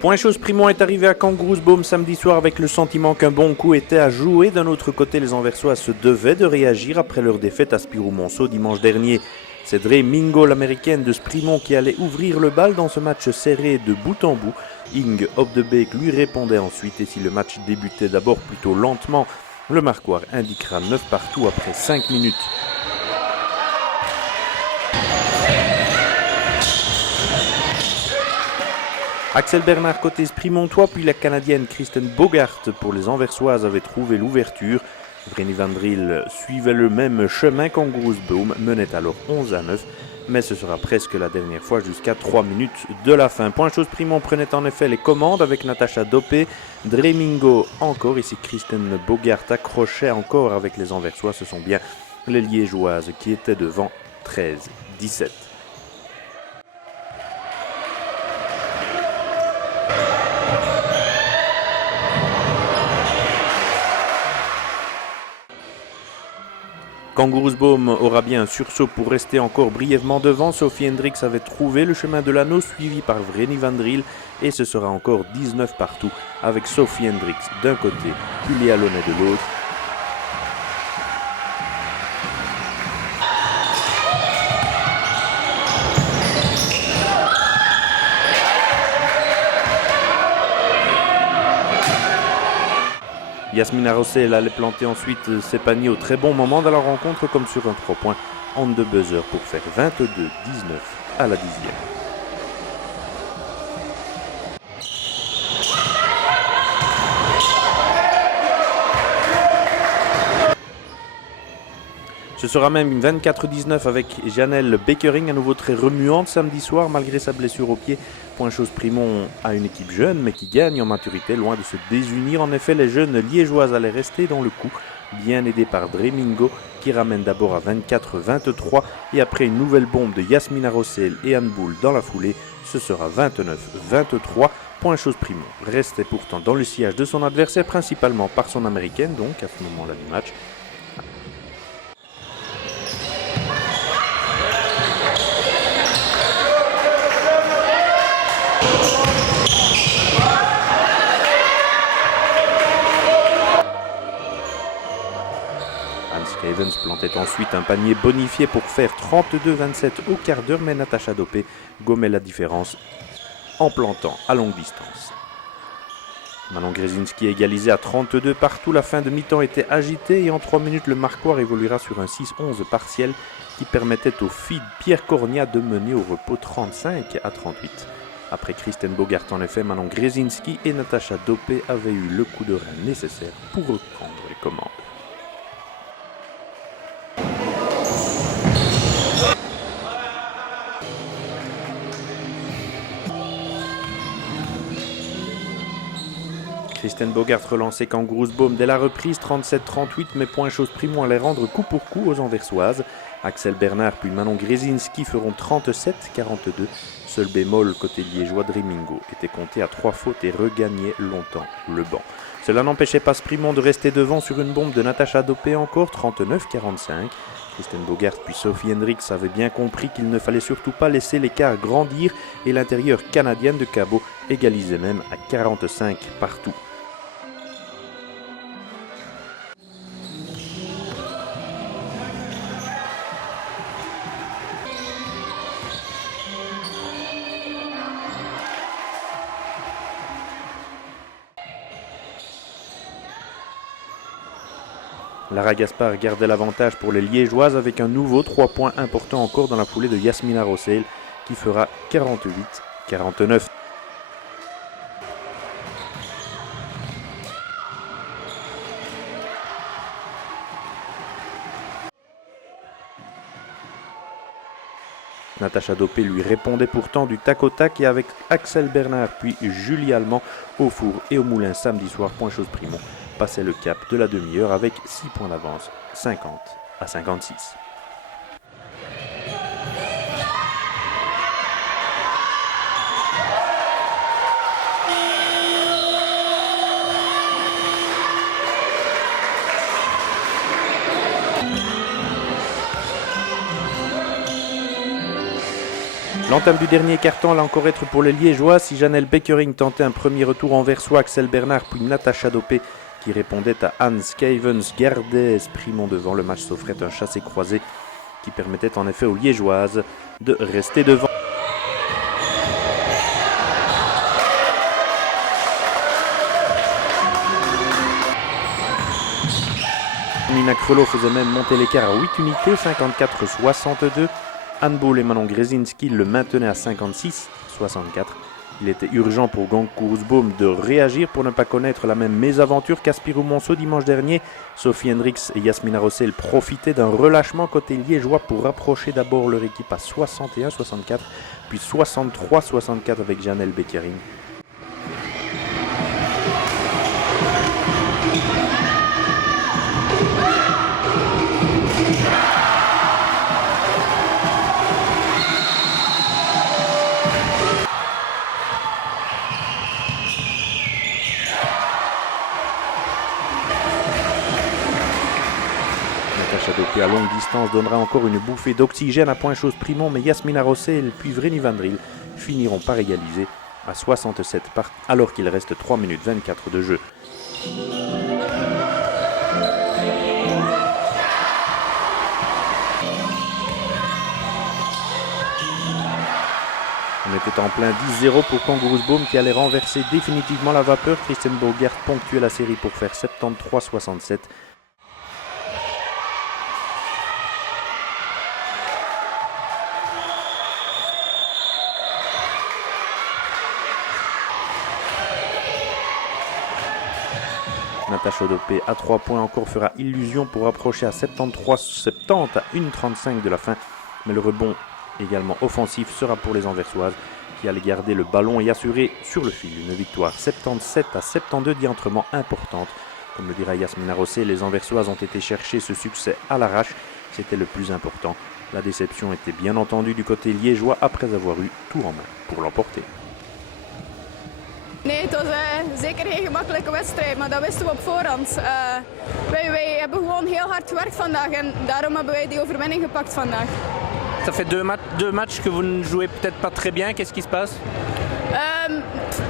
Point chose, Primont est arrivé à Kangaroosbome samedi soir avec le sentiment qu'un bon coup était à jouer. D'un autre côté, les Anversois se devaient de réagir après leur défaite à Spirou-Monceau dimanche dernier. C'est Dre Mingo, l'américaine de Sprimont, qui allait ouvrir le bal dans ce match serré de bout en bout. Ing Obdebeek lui répondait ensuite et si le match débutait d'abord plutôt lentement, le marquoir indiquera 9 partout après 5 minutes. Axel Bernard côté Sprimontois, puis la Canadienne Kristen Bogart pour les Anversoises avait trouvé l'ouverture. Vreni Van Driel suivait le même chemin qu'Angouzboom, menait alors 11-9, mais ce sera presque la dernière fois jusqu'à 3 minutes de la fin. Point chose, Primont prenait en effet les commandes avec Natacha Dopé, Dremingo encore, ici Kristen Bogart accrochait encore avec les Anversois, ce sont bien les Liégeoises qui étaient devant 13-17. Kangaroosbome aura bien un sursaut pour rester encore brièvement devant. Sophie Hendricks avait trouvé le chemin de l'anneau suivi par Vreni Van Driel et ce sera encore 19 partout avec Sophie Hendricks d'un côté, puis Léa Launay de l'autre. Yasmina Rossel allait planter ensuite ses paniers au très bon moment de la rencontre comme sur un 3 points on the buzzer pour faire 22-19 à la 10e. Ce sera même 24-19 avec Janelle Bekering, à nouveau très remuante samedi soir malgré sa blessure au pied. Point chose, Primont a une équipe jeune mais qui gagne en maturité, loin de se désunir. En effet, les jeunes liégeoises allaient rester dans le coup, bien aidés par Dremingo qui ramène d'abord à 24-23 et après une nouvelle bombe de Yasmina Rossel et Anne Boule dans la foulée, ce sera 29-23. Point chose, Primont restait pourtant dans le sillage de son adversaire, principalement par son américaine, donc à ce moment-là du match. Evans plantait ensuite un panier bonifié pour faire 32-27 au quart d'heure, mais Natacha Dopé gommait la différence en plantant à longue distance. Manon Grzezinski égalisait à 32 partout, la fin de mi-temps était agitée et en 3 minutes le marquoir évoluera sur un 6-11 partiel qui permettait au feed Pierre Cornia de mener au repos 35-38. Après Kristen Bogart en effet, Manon Grzezinski et Natacha Dopé avaient eu le coup de rein nécessaire pour reprendre les commandes. Kristen Bogart relançait Kangaroosbome dès la reprise, 37-38, mais point chose, Primont allait rendre coup pour coup aux Anversoises. Axel Bernard puis Manon Grzezinski feront 37-42. Seul bémol côté liégeois, Dremingo était compté à 3 fautes et regagnait longtemps le banc. Cela n'empêchait pas Primont de rester devant sur une bombe de Natacha Dopé encore, 39-45. Kristen Bogart puis Sophie Hendricks avaient bien compris qu'il ne fallait surtout pas laisser l'écart grandir et l'intérieur canadienne de Cabot égalisait même à 45 partout. Lara Gaspard gardait l'avantage pour les Liégeoises avec un nouveau 3 points important encore dans la foulée de Yasmina Rossel qui fera 48-49. Natacha Dopé lui répondait pourtant du tac au tac et avec Axel Bernard puis Julie Allemand au four et au moulin samedi soir, point chose, Primont passait le cap de la demi-heure avec 6 points d'avance, 50-56. L'entame du dernier quart-temps allait encore être pour les Liégeois. Si Janelle Beckering tentait un premier retour anversois, Axel Bernard puis Natacha Dopé qui répondait à Hans Cavens gardait Esprimont devant. Le match s'offrait un chassé-croisé qui permettait en effet aux Liégeoises de rester devant. Nina Krelo faisait même monter l'écart à 8 unités, 54-62. Anne Boll et Manon Grzezinski le maintenaient à 56-64. Il était urgent pour Genk Koersboom de réagir pour ne pas connaître la même mésaventure qu'Aspirou Monceau dimanche dernier. Sophie Hendricks et Yasmina Rossel profitaient d'un relâchement côté liégeois pour rapprocher d'abord leur équipe à 61-64, puis 63-64 avec Janelle Beckering. Natacha Dopé à longue distance donnera encore une bouffée d'oxygène à Pointe-Chose-Primont, mais Yasmina Rossel puis Vreni Van Driel finiront par égaliser à 67 parts alors qu'il reste 3 minutes 24 de jeu. On était en plein 10-0 pour Koersboom qui allait renverser définitivement la vapeur. Christian Bogert ponctuait la série pour faire 73-67. Natacha Dopé à 3 points encore fera illusion pour approcher à 73-70 à 1,35 de la fin. Mais le rebond également offensif sera pour les Anversoises qui allaient garder le ballon et assurer sur le fil une victoire 77-72 diantrement importante. Comme le dira Yasmina Rossel, les Anversoises ont été chercher ce succès à l'arrache. C'était le plus important. La déception était bien entendu du côté liégeois après avoir eu tout en main pour l'emporter. Nee, het was zeker geen gemakkelijke wedstrijd, maar dat wisten we op voorhand. Wij hebben gewoon heel hard gewerkt vandaag en daarom hebben wij die overwinning gepakt vandaag. Ça fait deux matchs que vous ne jouez peut-être pas très bien. Qu'est-ce qui se passe?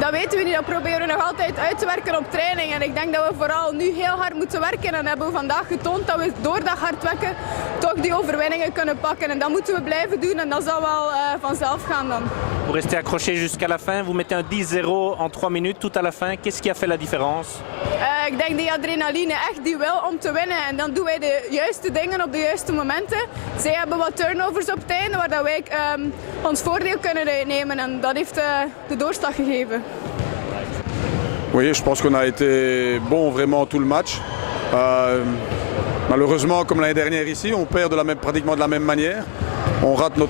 Dat weten we niet, dat proberen we nog altijd uit te werken op training. En ik denk dat we vooral nu heel hard moeten werken. En hebben we vandaag getoond dat we door dat hard werken toch die overwinningen kunnen pakken. En dat moeten we blijven doen en dat zal wel vanzelf gaan dan. Vous restez accroché jusqu'à la fin. Vous mettez un 10-0 en 3 minutes tout à la fin. Qu'est-ce qui a fait la différence? Ik denk die adrenaline, echt die wil om te winnen. En dan doen wij de juiste dingen op de juiste momenten. Zij hebben wat turnovers op het einde waar dat wij ons voordeel kunnen nemen. En dat heeft de doorslag gegeven. Oui, je pense qu'on a été bon vraiment tout le match. Malheureusement, comme l'année dernière ici, on perd pratiquement de la même manière. On rate nos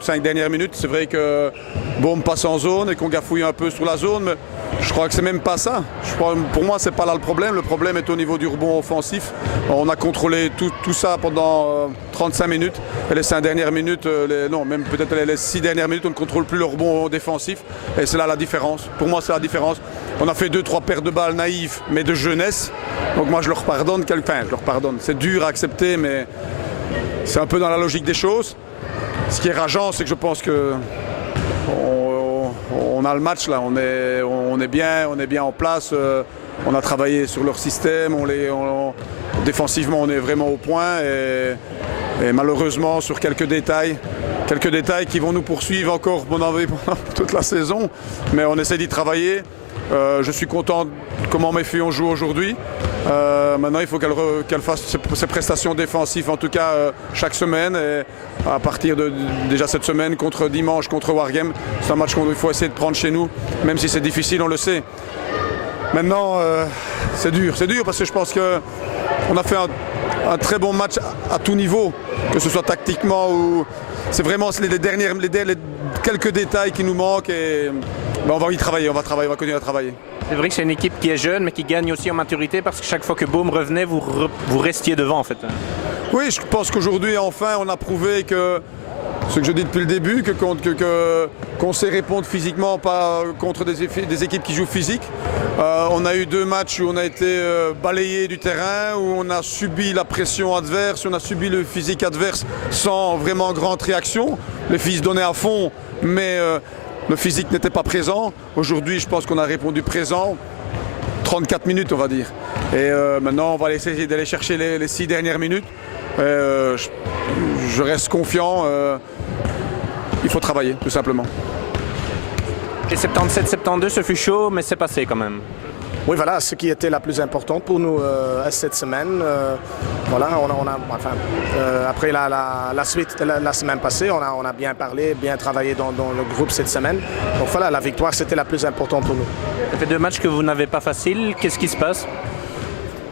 5 dernières minutes. C'est vrai que Boom passe en zone et qu'on gafouille un peu sur la zone, mais je crois que c'est même pas ça. Pour moi, c'est pas là le problème. Le problème est au niveau du rebond offensif. On a contrôlé tout ça pendant 35 minutes. Et les 5 dernières minutes, même peut-être les 6 dernières minutes, on ne contrôle plus le rebond défensif. Et c'est là la différence. Pour moi, c'est la différence. On a fait 2-3 pertes de balles naïves, mais de jeunesse. Donc moi, je leur pardonne. C'est dur à accepter, mais c'est un peu dans la logique des choses. Ce qui est rageant, c'est que je pense que on a le match là, on est bien en place. On a travaillé sur leur système, défensivement on est vraiment au point et malheureusement sur quelques détails qui vont nous poursuivre encore pendant toute la saison, mais on essaie d'y travailler. Je suis content de comment mes filles ont joué aujourd'hui. Maintenant, il faut qu'elles fassent ses prestations défensives, en tout cas chaque semaine. Et à partir de déjà cette semaine, dimanche contre Wargame, c'est un match qu'il faut essayer de prendre chez nous, même si c'est difficile, on le sait. Maintenant, c'est dur parce que je pense qu'on a fait un très bon match à tout niveau, que ce soit tactiquement ou... C'est vraiment les quelques détails qui nous manquent et on va y travailler, on va continuer à travailler. C'est vrai que c'est une équipe qui est jeune mais qui gagne aussi en maturité parce que chaque fois que Boom revenait, vous restiez devant en fait. Oui, je pense qu'aujourd'hui enfin on a prouvé que Ce que je dis depuis le début, qu'on sait répondre physiquement, pas contre des équipes qui jouent physique. On a eu 2 matchs où on a été balayé du terrain, où on a subi la pression adverse, on a subi le physique adverse sans vraiment grande réaction. Les filles se donnaient à fond, mais le physique n'était pas présent. Aujourd'hui, je pense qu'on a répondu présent. 34 minutes, on va dire. Et maintenant, on va essayer d'aller chercher les 6 dernières minutes. Je reste confiant. Il faut travailler, tout simplement. Et 77-72, ce fut chaud, mais c'est passé quand même. Oui, voilà, ce qui était la plus importante pour nous cette semaine. Voilà, après la suite de la semaine passée, on a bien parlé, bien travaillé dans le groupe cette semaine. Donc voilà, la victoire, c'était la plus importante pour nous. Ça fait 2 matchs que vous n'avez pas facile. Qu'est-ce qui se passe?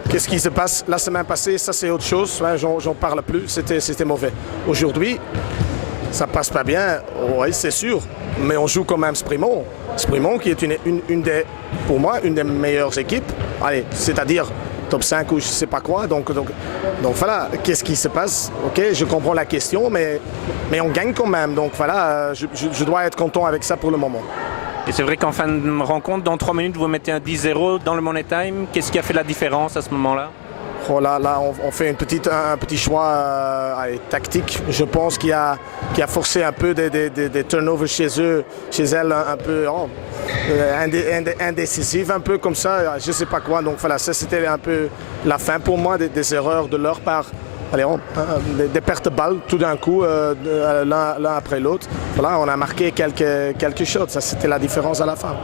Qu'est-ce qui se passe la semaine passée? Ça, c'est autre chose. Ouais, j'en parle plus. C'était mauvais. Aujourd'hui, ça passe pas bien. Oui, c'est sûr. Mais on joue quand même Sprimont. Sprimont qui est pour moi, une des meilleures équipes. Allez, c'est-à-dire top 5 ou je sais pas quoi. Donc voilà, qu'est-ce qui se passe? Ok, je comprends la question, mais on gagne quand même. Donc voilà, je dois être content avec ça pour le moment. Et c'est vrai qu'en fin de rencontre, dans 3 minutes, vous mettez un 10-0 dans le Money Time. Qu'est-ce qui a fait la différence à ce moment-là? Oh là, on fait un petit choix tactique. Je pense qui a forcé un peu des turnovers chez elles, un peu indécisifs, un peu comme ça, je ne sais pas quoi. Donc voilà, ça c'était un peu la fin pour moi, des erreurs de leur part. Allez, des pertes de balles tout d'un coup, l'un après l'autre. Voilà, on a marqué quelques shots, ça c'était la différence à la fin.